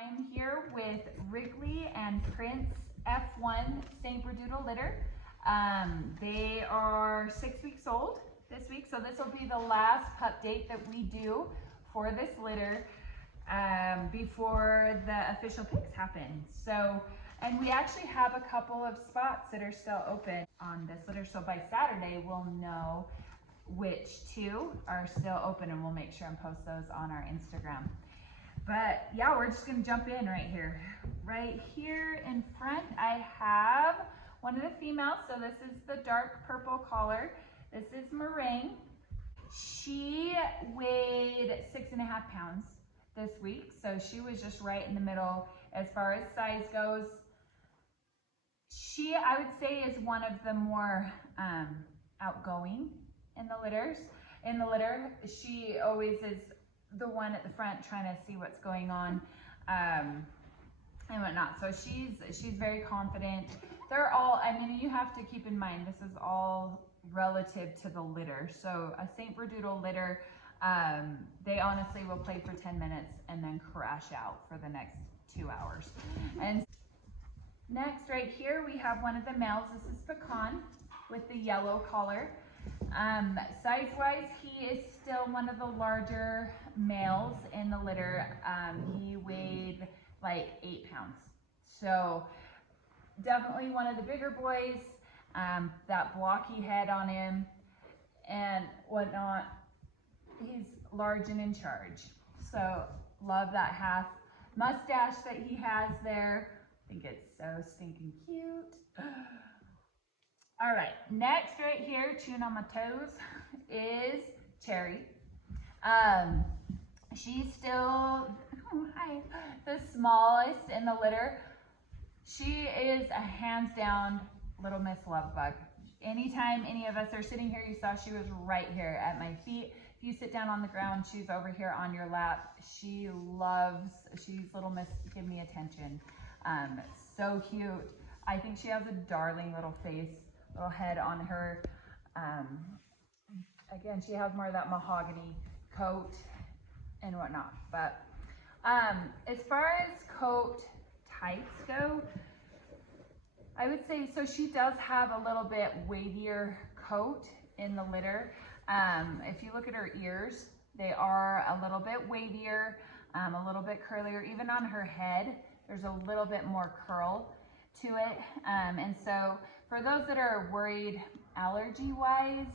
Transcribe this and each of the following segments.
I'm here with Wrigley and Prince F1 St Berdoodle litter. They are 6 weeks old this week, so this will be the last pup date that we do for this litter before the official picks happen. So, and we actually have a couple of spots that are still open on this litter, so by Saturday we'll know which two are still open, and we'll make sure and post those on our Instagram. But yeah, we're just gonna jump in right here. Right here in front, I have one of the females. So this is the dark purple collar. This is Meringue. She weighed 6.5 pounds this week. So she was just right in the middle as far as size goes. She, I would say, is one of the more outgoing in the litter. She always is the one at the front trying to see what's going on and whatnot. So she's very confident. They're all, I mean, you have to keep in mind, this is all relative to the litter. So a St Berdoodle litter, they honestly will play for 10 minutes and then crash out for the next 2 hours. And next, right here, we have one of the males. This is Pecan with the yellow collar. Size-wise, he is still one of the larger males in the litter. He weighed like 8 pounds. So definitely one of the bigger boys, that blocky head on him and whatnot. He's large and in charge. So love that half mustache that he has there. I think it's so stinking cute. All right, next right here, chewing on my toes, is Cherry. She's still, the smallest in the litter. She is a hands down Little Miss Love Bug. Anytime any of us are sitting here, you saw she was right here at my feet. If you sit down on the ground, she's over here on your lap. She's Little Miss, give me attention. So cute. I think she has a darling little face. Little head on her. Again, she has more of that mahogany coat and whatnot. But as far as coat types go, I would say, so she does have a little bit wavier coat in the litter. If you look at her ears, they are a little bit wavier, a little bit curlier. Even on her head, there's a little bit more curl to it. And so for those that are worried allergy-wise,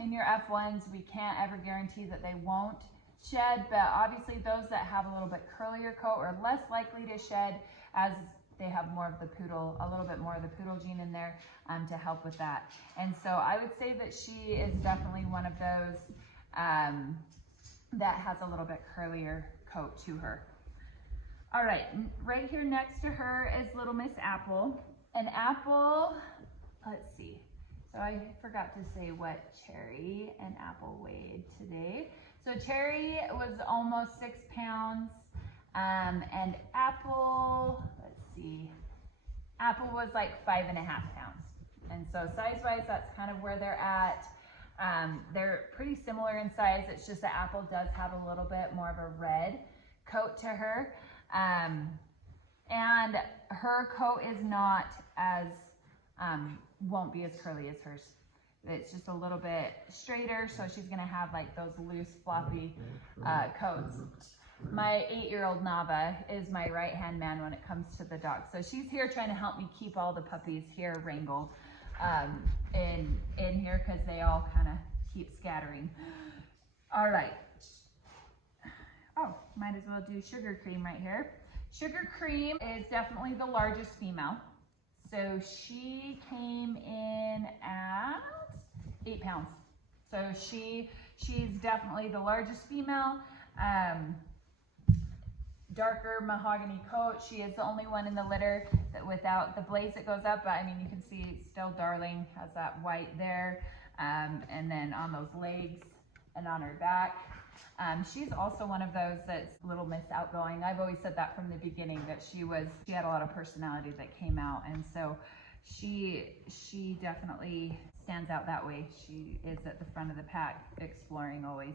in your F1s, we can't ever guarantee that they won't shed, but obviously those that have a little bit curlier coat are less likely to shed, as they have more of the poodle, a little bit more of the poodle gene in there to help with that. And so I would say that she is definitely one of those that has a little bit curlier coat to her. All right, right here next to her is Little Miss Apple. And Apple, let's see. So I forgot to say what Cherry and Apple weighed today. So Cherry was almost 6 pounds, and Apple, let's see, Apple was like 5.5 pounds. And so size-wise, that's kind of where they're at. They're pretty similar in size. It's just that Apple does have a little bit more of a red coat to her. And her coat is not as, won't be as curly as hers. It's just a little bit straighter, so she's gonna have like those loose, floppy coats. My 8-year-old Nava is my right-hand man when it comes to the dog. So she's here trying to help me keep all the puppies here wrangled in here, because they all kind of keep scattering. All right. Oh, might as well do Sugar Cream right here. Sugar Cream is definitely the largest female. So she came in at 8 pounds. So she's definitely the largest female. Darker mahogany coat. She is the only one in the litter that without the blaze that goes up, but I mean, you can see it's still darling, has that white there. And then on those legs and on her back. She's also one of those that's Little Miss Outgoing. I've always said that from the beginning, that she had a lot of personality that came out, and so she definitely stands out that way. She is at the front of the pack, exploring always.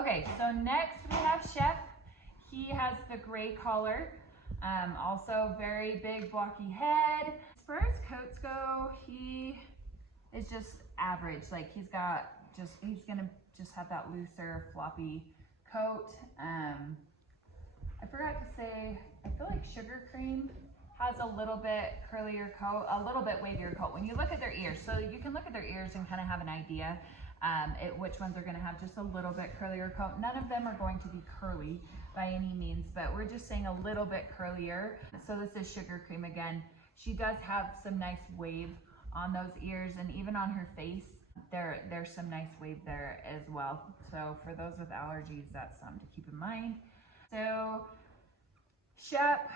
Okay, so next we have Chef. He has the gray collar, also very big blocky head. As far as coats go, he is just average. Like he's gonna just have that looser, floppy coat. I forgot to say, I feel like Sugar Cream has a little bit curlier coat, a little bit wavier coat. When you look at their ears, so you can look at their ears and kind of have an idea which ones are going to have just a little bit curlier coat. None of them are going to be curly by any means, but we're just saying a little bit curlier. So this is Sugar Cream again. She does have some nice wave on those ears, and even on her face, there's some nice wave there as well. So for those with allergies, that's something to keep in mind. So Shep,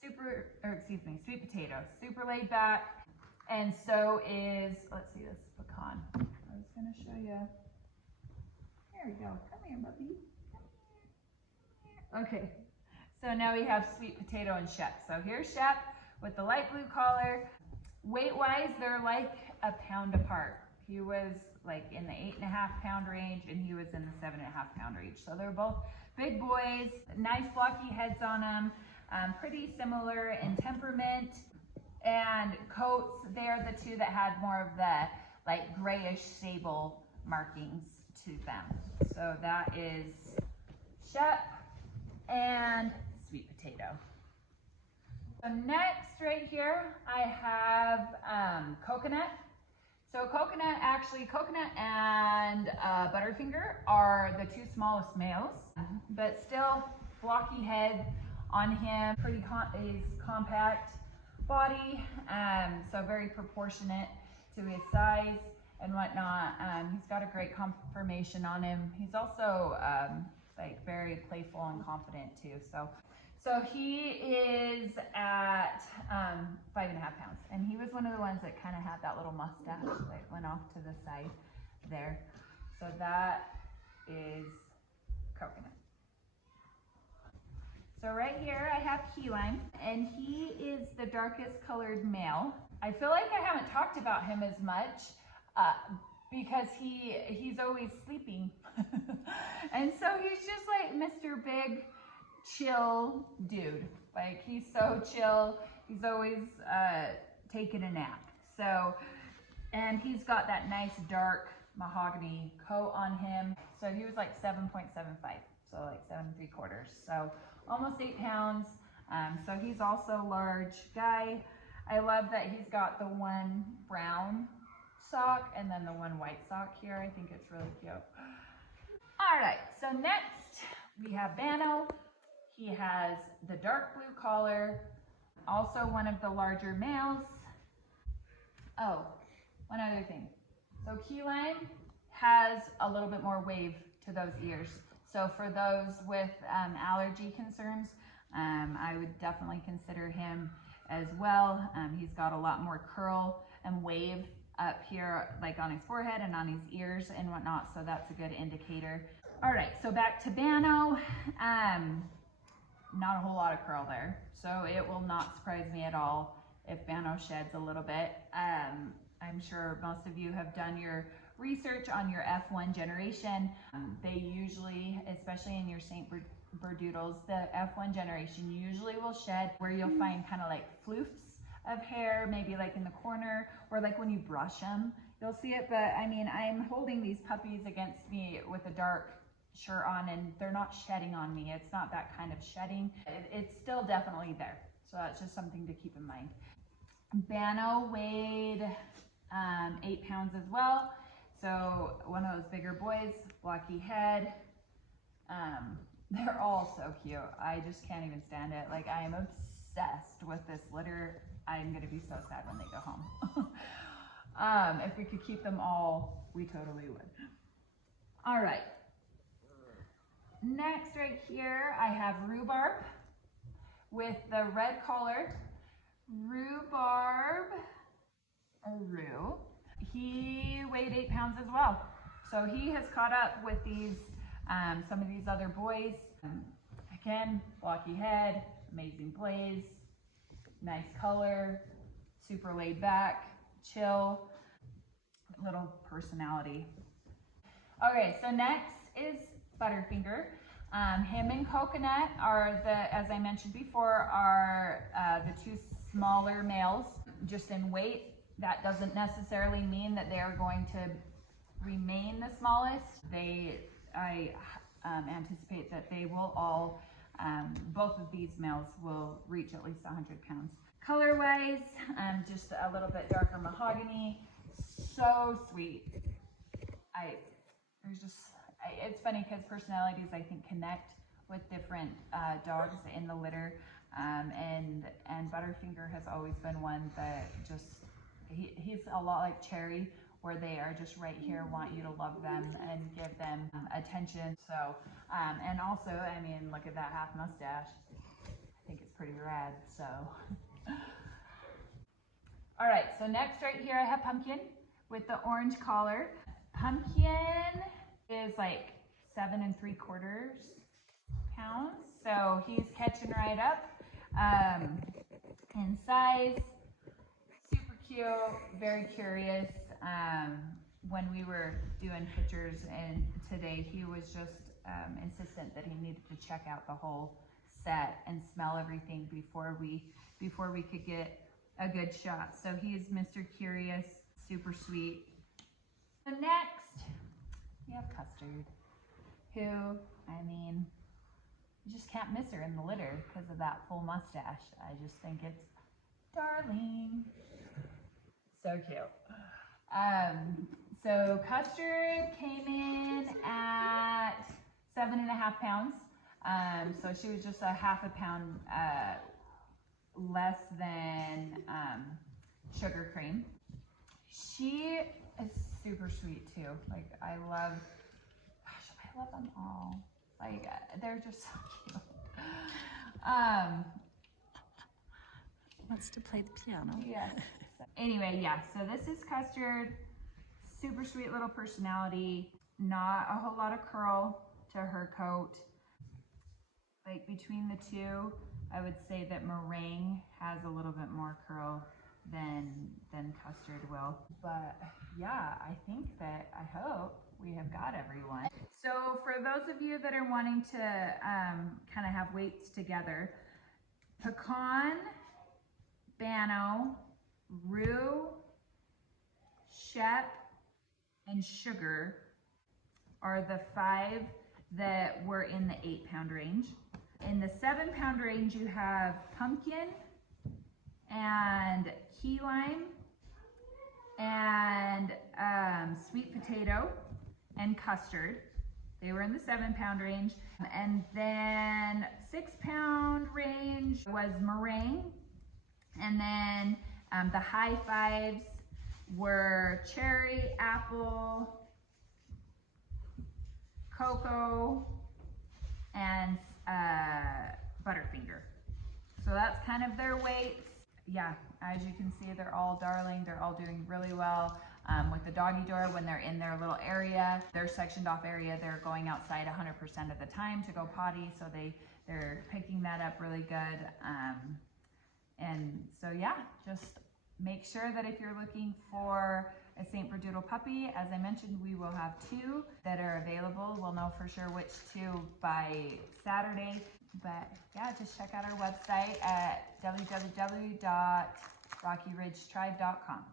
Sweet Potato, super laid back, and so is, let's see, this Pecan. I was gonna show you. There we go. Come here, puppy. Okay. So now we have Sweet Potato and Shep. So here's Shep with the light blue collar. Weight-wise, they're like a pound apart. He was like in the 8.5 pound range, and he was in the 7.5 pound range. So they're both big boys, nice blocky heads on them, pretty similar in temperament. And coats, they're the two that had more of the like grayish sable markings to them. So that is Shep and Sweet Potato. So next right here, I have Coconut. So Coconut and Butterfinger are the two smallest males, but still blocky head on him, pretty compact body, so very proportionate to his size and whatnot. He's got a great conformation on him. He's also like very playful and confident too. So he is at 5.5 pounds, and he was one of the ones that kind of had that little mustache that went off to the side there. So that is Coconut. So right here I have Key Lime, and he is the darkest colored male. I feel like I haven't talked about him as much because he's always sleeping. And so he's just like Mr. Big chill dude. Like he's so chill. He's always taking a nap. So, and he's got that nice dark mahogany coat on him. So he was like 7.75, so like 7 3/4. So almost 8 pounds. So he's also a large guy. I love that he's got the one brown sock and then the one white sock here. I think it's really cute. All right, so next we have Bano. He has the dark blue collar, also one of the larger males. Oh, one other thing. So Key Lime has a little bit more wave to those ears. So for those with allergy concerns, I would definitely consider him as well. He's got a lot more curl and wave up here, like on his forehead and on his ears and whatnot. So that's a good indicator. All right, so back to Bano. Not a whole lot of curl there. So it will not surprise me at all if Bano sheds a little bit. I'm sure most of you have done your research on your F1 generation. They usually, especially in your St Berdoodles, the F1 generation usually will shed where you'll find kind of like floofs of hair, maybe like in the corner, or like when you brush them, you'll see it. But I mean, I'm holding these puppies against me with a dark shirt on, and they're not shedding on me. It's not that kind of shedding. It's still definitely there. So that's just something to keep in mind. Bano weighed 8 pounds as well. So one of those bigger boys, blocky head. They're all so cute. I just can't even stand it. Like, I am obsessed with this litter. I'm gonna be so sad when they go home. If we could keep them all, we totally would. All right. Next right here, I have Rhubarb with the red collar. Rhubarb, Rue. He weighed 8 pounds as well. So he has caught up with these, some of these other boys. Again, blocky head, amazing blaze, nice color, super laid back, chill, little personality. Okay, so next is Butterfinger. Him and Coconut are as I mentioned before, are the two smaller males, just in weight. That doesn't necessarily mean that they are going to remain the smallest. I anticipate that they will all, both of these males will reach at least 100 pounds. Color-wise, just a little bit darker mahogany, so sweet. It's funny because personalities, I think, connect with different dogs in the litter, and Butterfinger has always been one that just, he's a lot like Cherry, where they are just right here, want you to love them and give them attention. So, and also, I mean, look at that half mustache. I think it's pretty rad, so. All right, so next right here I have Pumpkin with the orange collar. Pumpkin is like 7 3/4 pounds, so he's catching right up in size. Super cute, very curious. When we were doing pictures and today, he was just insistent that he needed to check out the whole set and smell everything before we could get a good shot. So he's Mr. Curious, super sweet. So next, we have Custard, who, I mean, you just can't miss her in the litter because of that full mustache. I just think it's darling. So cute. So Custard came in at 7.5 pounds. So she was just a half a pound less than Sugar Cream. She is super sweet too. Like I love them all. Like they're just so cute. Wants to play the piano. Yes. Anyway, yeah, so this is Custard. Super sweet little personality. Not a whole lot of curl to her coat. Like between the two, I would say that Meringue has a little bit more curl than Custard will. But yeah, I hope we have got everyone. So for those of you that are wanting to kind of have weights together, Pecan, Bano, Rue, Shep, and Sugar are the 5 that were in the 8-pound range. In the 7-pound range, you have Pumpkin and Key Lime and Sweet Potato and Custard. They were in the 7-pound range. And then 6-pound range was Meringue. And then the high 5s were Cherry, Apple, Cocoa, and Butterfinger. So that's kind of their weights. Yeah, as you can see, they're all darling. They're all doing really well. With the doggy door, when they're in their little area, their sectioned off area, they're going outside 100% of the time to go potty. So they're picking that up really good. And so yeah, just make sure that if you're looking for a St Berdoodle puppy, as I mentioned, we will have 2 that are available. We'll know for sure which 2 by Saturday. But yeah, just check out our website at www.rockyridgetribe.com.